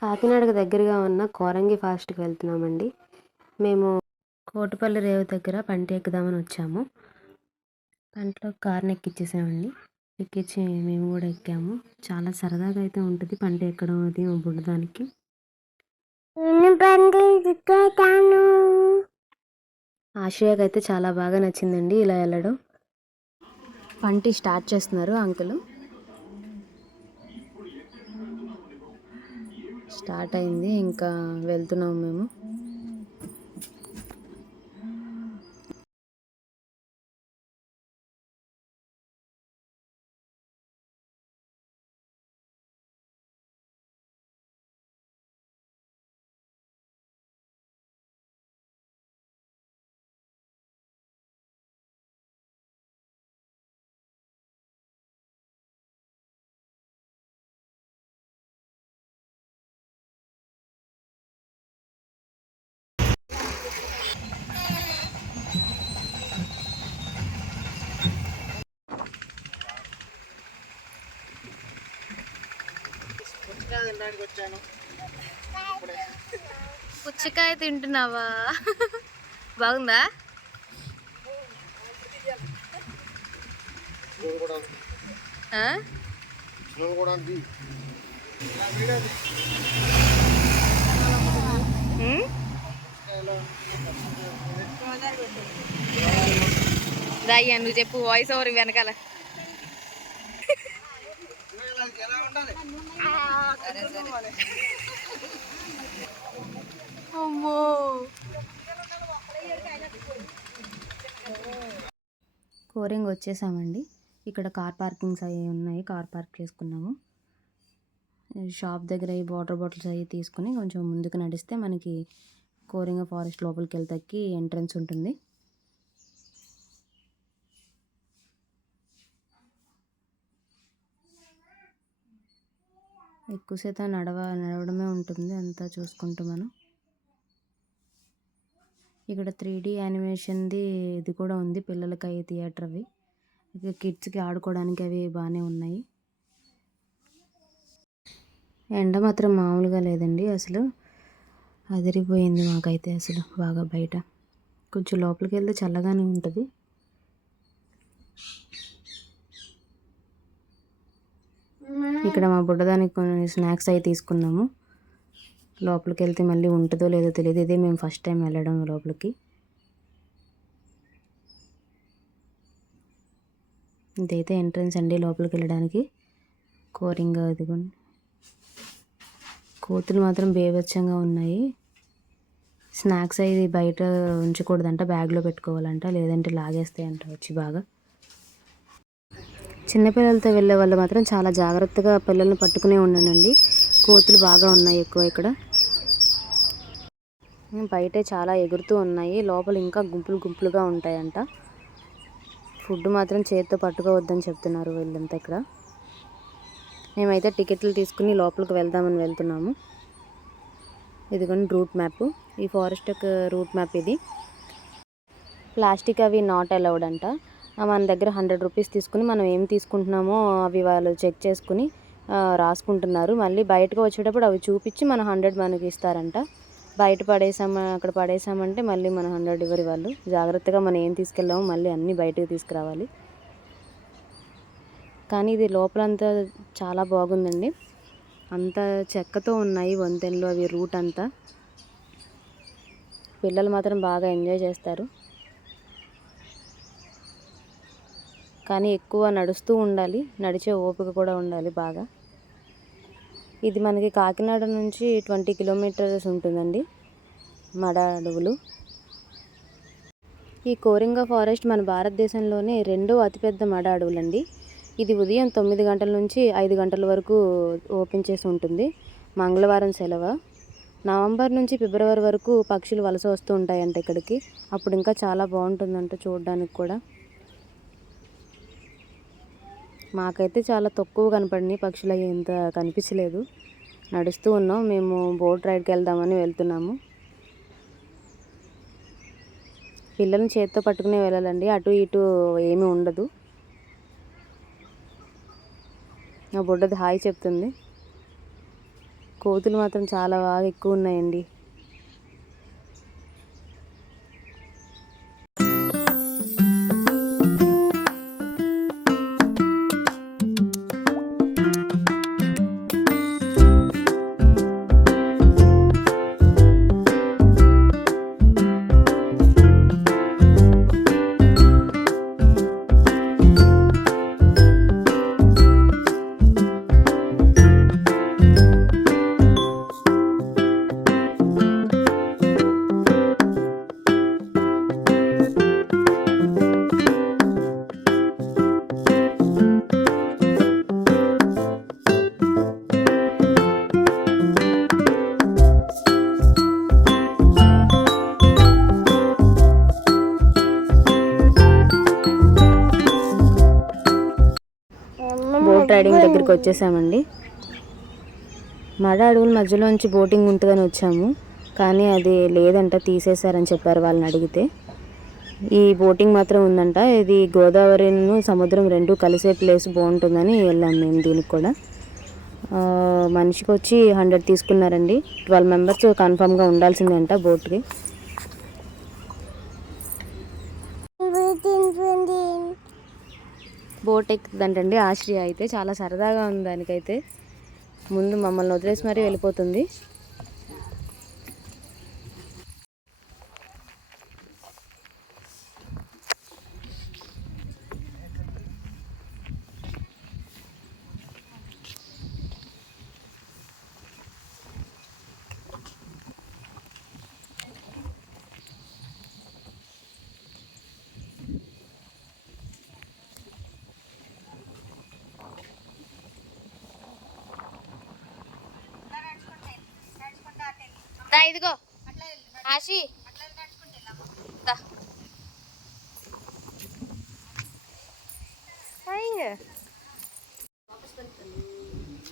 కాకినాడకు దగ్గరగా ఉన్న కోరంగి ఫారెస్ట్కి వెళ్తున్నామండి. మేము కోటిపల్లి రేవు దగ్గర పంట ఎక్కుదామని వచ్చాము. పంటలో కార్ని ఎక్కించేసామండి. ఎక్కించి మేము కూడా ఎక్కాము. చాలా సరదాగా అయితే ఉంటుంది పంట ఎక్కడం అది బుడ్డదానికి. ఆశ్రయకి అయితే చాలా బాగా నచ్చిందండి ఇలా వెళ్ళడం. పంటి స్టార్ట్ చేస్తున్నారు అంకుల్. స్టార్ట్ అయింది, ఇంకా వెళ్తున్నాము మేము. పుచ్చకాయ తింటున్నావా? బాగుందా? రాయ్యా నువ్వు చెప్పు, వాయిస్ ఓవర్ వెనకాల. అమ్మో, కోరింగ్ వచ్చేసామండి. ఇక్కడ కార్ పార్కింగ్స్ అవి ఉన్నాయి, కార్ పార్క్ చేసుకున్నాము. షాప్ దగ్గర ఈ వాటర్ బాటిల్స్ అవి తీసుకుని కొంచెం ముందుకు నడిస్తే మనకి కోరింగ ఫారెస్ట్ లోపలికి వెళ్తాకి ఎంట్రన్స్ ఉంటుంది. ఎక్కువసేపు నడవడమే ఉంటుంది అంతా చూసుకుంటూ మనం. ఇక్కడ 3D యానిమేషన్ది ఇది కూడా ఉంది, పిల్లలకి అవి థియేటర్ అవి. ఇక కిడ్స్కి ఆడుకోవడానికి అవి బాగానే ఉన్నాయి. ఎండ మాత్రం మామూలుగా లేదండి, అసలు అదిరిపోయింది మాకైతే అసలు బాగా. బయట కొంచెం లోపలికి వెళ్తే చల్లగానే ఉంటుంది. ఇక్కడ మా బుడ్డదానికి కొన్ని స్నాక్స్ అవి తీసుకున్నాము. లోపలికి వెళ్తే మళ్ళీ ఉంటుందో లేదో తెలియదు, ఇదే మేము ఫస్ట్ టైం వెళ్ళడం లోపలికి. ఇదైతే ఎంట్రన్స్ అండి లోపలికి వెళ్ళడానికి. కోరింగ ఇదిగోండి, కోతులు మాత్రం బేభత్సంగా ఉన్నాయి. స్నాక్స్ అవి బయట ఉంచకూడదంట, బ్యాగ్లో పెట్టుకోవాలంట, లేదంటే లాగేస్తాయంట వచ్చి బాగా. చిన్నపిల్లలతో వెళ్ళే వాళ్ళు మాత్రం చాలా జాగ్రత్తగా పిల్లల్ని పట్టుకునే ఉండండి, కోతులు బాగా ఉన్నాయి ఎక్కువ ఇక్కడ. బయటే చాలా ఎగురుతూ ఉన్నాయి, లోపల ఇంకా గుంపులు గుంపులుగా ఉంటాయంట. ఫుడ్ మాత్రం చేతితో పట్టుకోవద్దని చెప్తున్నారు వీళ్ళంతా ఇక్కడ. మేమైతే టికెట్లు తీసుకుని లోపలికి వెళ్దామని వెళ్తున్నాము. ఇదిగోండి రూట్ మ్యాప్, ఈ ఫారెస్ట్ యొక్క రూట్ మ్యాప్ ఇది. ప్లాస్టిక్ అవి నాట్ అలౌడ్ అంట. మన దగ్గర 100 రూపీస్ తీసుకుని మనం ఏం తీసుకుంటున్నామో అవి వాళ్ళు చెక్ చేసుకుని రాసుకుంటున్నారు. మళ్ళీ బయటకు వచ్చేటప్పుడు అవి చూపించి మన 100 మనకి ఇస్తారంట. బయట అక్కడ పడేసామంటే మళ్ళీ మన 100 ఇవ్వరు వాళ్ళు. జాగ్రత్తగా మనం ఏం తీసుకెళ్ళామో మళ్ళీ అన్నీ బయటకు తీసుకురావాలి. కానీ ఇది లోపలంతా చాలా బాగుందండి, అంతా చెక్కతో ఉన్నాయి వంతెనలు అవి, రూట్ అంతా. పిల్లలు మాత్రం బాగా ఎంజాయ్ చేస్తారు, కానీ ఎక్కువ నడుస్తూ ఉండాలి, నడిచే ఓపిక కూడా ఉండాలి బాగా. ఇది మనకి కాకినాడ నుంచి 20 కిలోమీటర్స్ ఉంటుందండి మడ అడవులు. ఈ కోరింగ ఫారెస్ట్ మన భారతదేశంలోనే 2వ అతిపెద్ద మడ అడవులండి. ఇది ఉదయం 9 గంటల నుంచి 5 గంటల వరకు ఓపెన్ చేసి ఉంటుంది. మంగళవారం సెలవు. నవంబర్ నుంచి ఫిబ్రవరి వరకు పక్షులు వలస వస్తూ ఉంటాయంట ఇక్కడికి. అప్పుడు ఇంకా చాలా బాగుంటుందంట చూడడానికి కూడా. మాకైతే చాలా తక్కువ కనపడినాయి పక్షులు, అవి ఎంత కనిపించలేదు. నడుస్తూ ఉన్నాం, మేము బోట్ రైడ్కి వెళ్దామని వెళ్తున్నాము. పిల్లల్ని చేతితో పట్టుకునే వెళ్ళాలండి, అటు ఇటు ఏమీ ఉండదు. ఆ బుడ్డది హాయ్ చెప్తుంది. కోతులు మాత్రం చాలా బాగా ఎక్కువ ఉన్నాయండి. బోట్ రైడింగ్ దగ్గరికి వచ్చేసామండి. మడ అడవుల మధ్యలోంచి బోటింగ్ ఉంటుందని వచ్చాము, కానీ అది లేదంట, తీసేశారని చెప్పారు వాళ్ళని అడిగితే. ఈ బోటింగ్ మాత్రం ఉందంట. ఇది గోదావరిను సముద్రం రెండు కలిసే ప్లేస్, బాగుంటుందని వెళ్ళాము మేము. దీనికి కూడా మనిషికి వచ్చి 100 తీసుకున్నారండి. 12 మెంబర్స్ కన్ఫామ్గా ఉండాల్సిందంట బోట్కి. బోట్ ఎక్కుతుందంటండి ఆశ్రియ. అయితే చాలా సరదాగా ఉంది దానికైతే. ముందు మమ్మల్ని వదిలేసి మరీ వెళ్ళిపోతుంది. ఇదిగో ఆశి,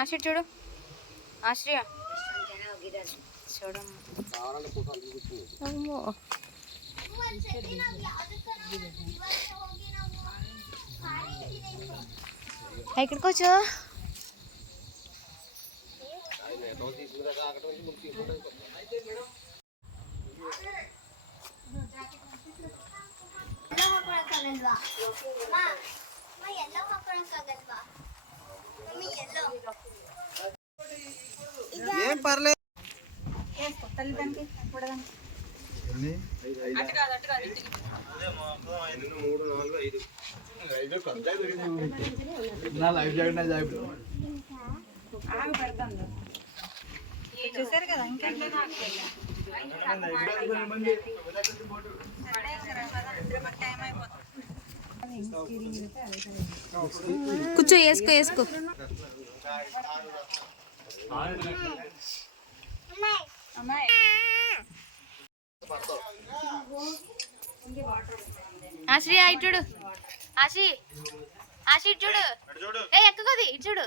ఆశి చూడు, ఆశ్రియ చూడమ్మో. ఇక్కడికి వచ్చు. ఏం పర్లేదు. చూసారు కదా, ఇంకా కూర్చో, వేసుకో వేసుకో. ఆశ్రీ ఇటు చూడు, ఆశి ఆశి ఇటు చూడు. ఏ ఎక్కగోది, ఇటు చూడు.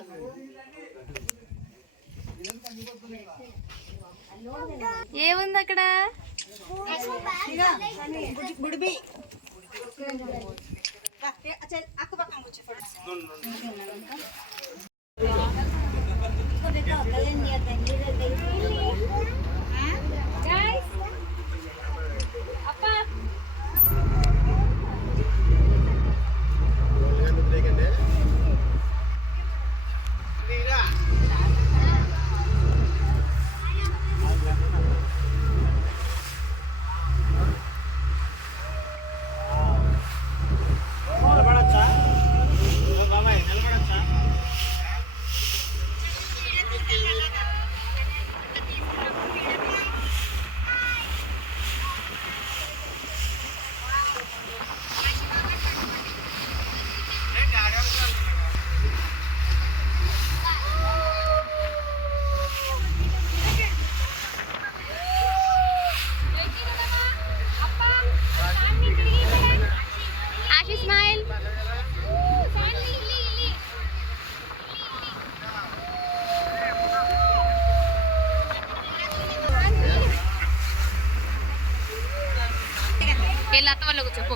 ఏముంది అక్కడ? వెళ్ళి వాళ్ళకు చెప్పు.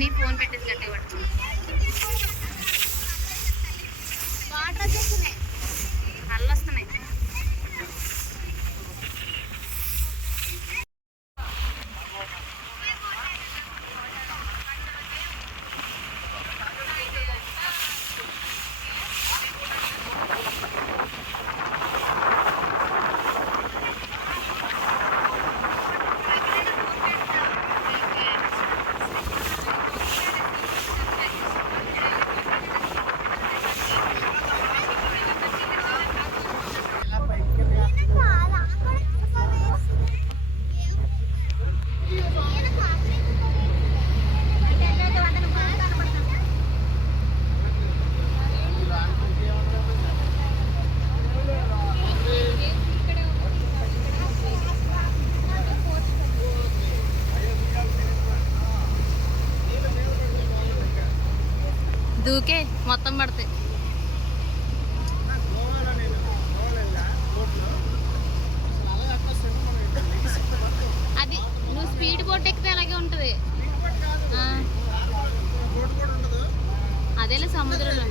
నీ ఫోన్ పెట్టేసి గట్టిగా పట్టుకో. వాటర్ వచ్చేస్తున్నాయి, కళ్ళు వస్తున్నాయి. దూకే మొత్తం పడతాయి. అది నువ్వు స్పీడ్ బోట్ ఎక్కితే అలాగే ఉంటుంది. అదేలే సముద్రంలో.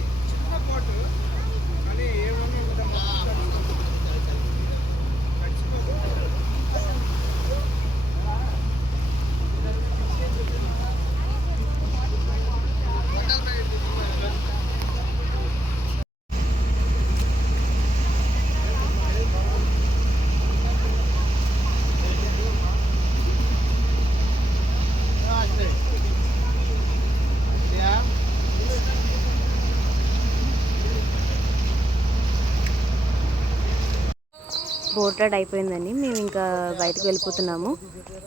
బోట్ రైడ్ అయిపోయిందని మేము ఇంకా బయటకు వెళ్ళిపోతున్నాము.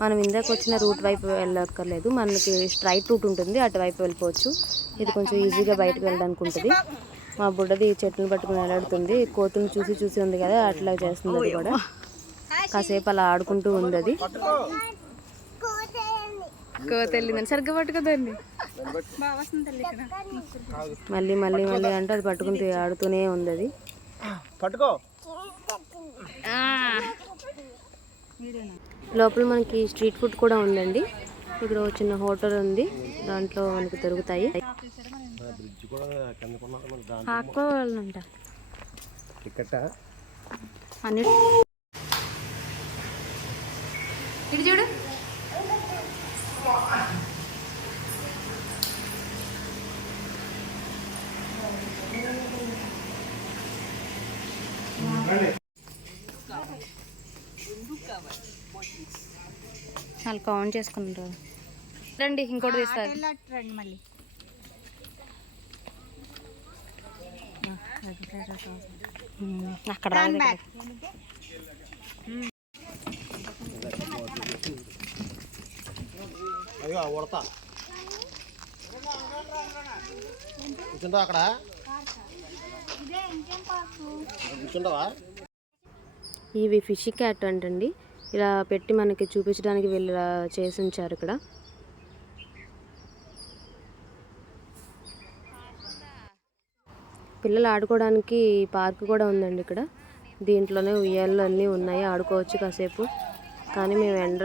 మనం ఇందాక వచ్చిన రూట్ వైపు వెళ్ళక్కర్లేదు, మనకి స్ట్రైట్ రూట్ ఉంటుంది, అటువైపు వెళ్ళిపోవచ్చు. ఇది కొంచెం ఈజీగా బయటకు వెళ్ళడానికి ఉంటుంది. మా బుడ్డది చెట్లను పట్టుకుని వెళ్ళాడుతుంది, కోతులు చూసి చూసి ఉంది కదా అట్లా చేస్తుంది. అది కూడా కాసేపు అలా ఆడుకుంటూ ఉంది. అది కోత వెళ్ళిందని సరిగ్గా పట్టుకోదండి. మళ్ళీ మళ్ళీ మళ్ళీ అంటే అది పట్టుకుని ఆడుతూనే ఉంది. అది పట్టుకో. లోపల మనకి స్ట్రీట్ ఫుడ్ కూడా ఉందండి. ఇక్కడ చిన్న హోటల్ ఉంది, దాంట్లో మనకు దొరుకుతాయి. ఆకోవాలంట అన్ని. ఇటు చూడు, వాళ్ళు కౌంట్ చేసుకుంటారు. రండి ఇంకోటి తీస్తారు. మళ్ళీ అక్కడ అక్కడ ఇవి ఫిష్ క్యాట్ అంటండి. ఇలా పెట్టి మనకి చూపించడానికి వీళ్ళు చేసి ఉంచారు. ఇక్కడ పిల్లలు ఆడుకోవడానికి పార్క్ కూడా ఉందండి. ఇక్కడ దీంట్లోనే ఉయ్యాళ్ళు అన్నీ ఉన్నాయి, ఆడుకోవచ్చు కాసేపు. కానీ మేము ఎండ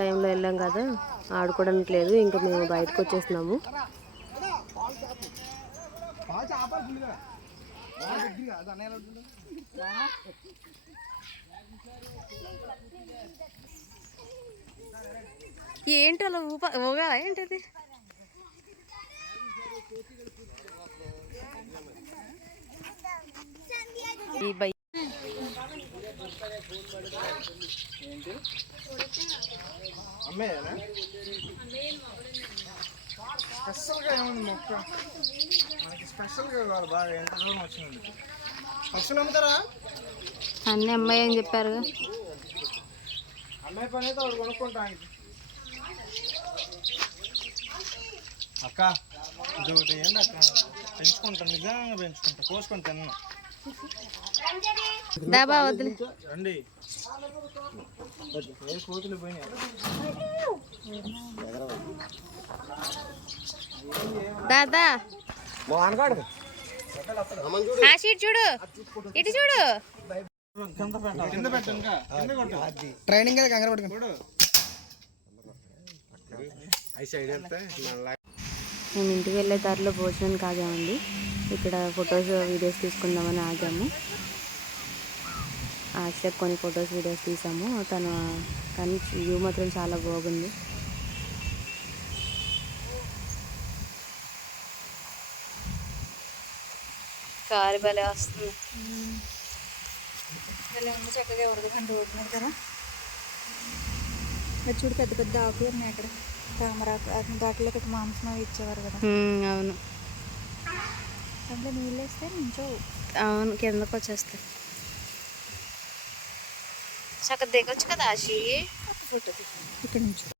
టైంలో వెళ్ళాం కదా, ఆడుకోవడానికి లేదు. ఇంకా మేము బయటకు వచ్చేస్తున్నాము. ఏంటి అలా ఊగా ఏంటది? ఈ బై స్పెషల్గా ఏముంది మొక్క మనకి స్పెషల్గా కావాలి. బాగా ఎంత దూరం వచ్చింది. పక్షులు అమ్ముతారా? అన్నీ అమ్మాయి అని చెప్పారు. అమ్మాయి పని అయితే వాడు కొనుక్కుంటానికి. అక్క ఇదొకటి ఏంటి అక్క, పెంచుకుంటాను, నిజంగా పెంచుకుంటా, కోసుకొని తిన్నాను. దాబా వద్దులే రండి. ఏ కోతులు పోయినాయి. దాదా చూడు, ఇటు చూడు. ట్రైనింగ్ కంగారు పట్టుకోడు. మేము ఇంటికి వెళ్ళే దారిలో భోజనానికి ఆగామండి. ఇక్కడ ఫొటోస్ వీడియోస్ తీసుకుందామని ఆగాము. యాక్చువల్గా కొన్ని ఫొటోస్ వీడియోస్ తీసాము. కానీ వ్యూ మాత్రం చాలా బాగుంది. కారు భలే వస్తుంది. భలే ఉంది, చక్కగా ఎవరిది కానీ రోడ్డు మీద కదా. అది చూడు, పెద్ద పెద్ద ఆకులు ఉన్నాయి అక్కడ. తామరాకు వాటిలో ఇక్కడ మాంసం అవి ఇచ్చేవారు కదా. అవును అందులో నీళ్ళు వేస్తే నుంచో. అవును, కిందకు వచ్చేస్తాయి. చక్కగా దిగొచ్చు కదా ఆశి. ఫోటో ఇక్కడ నుంచి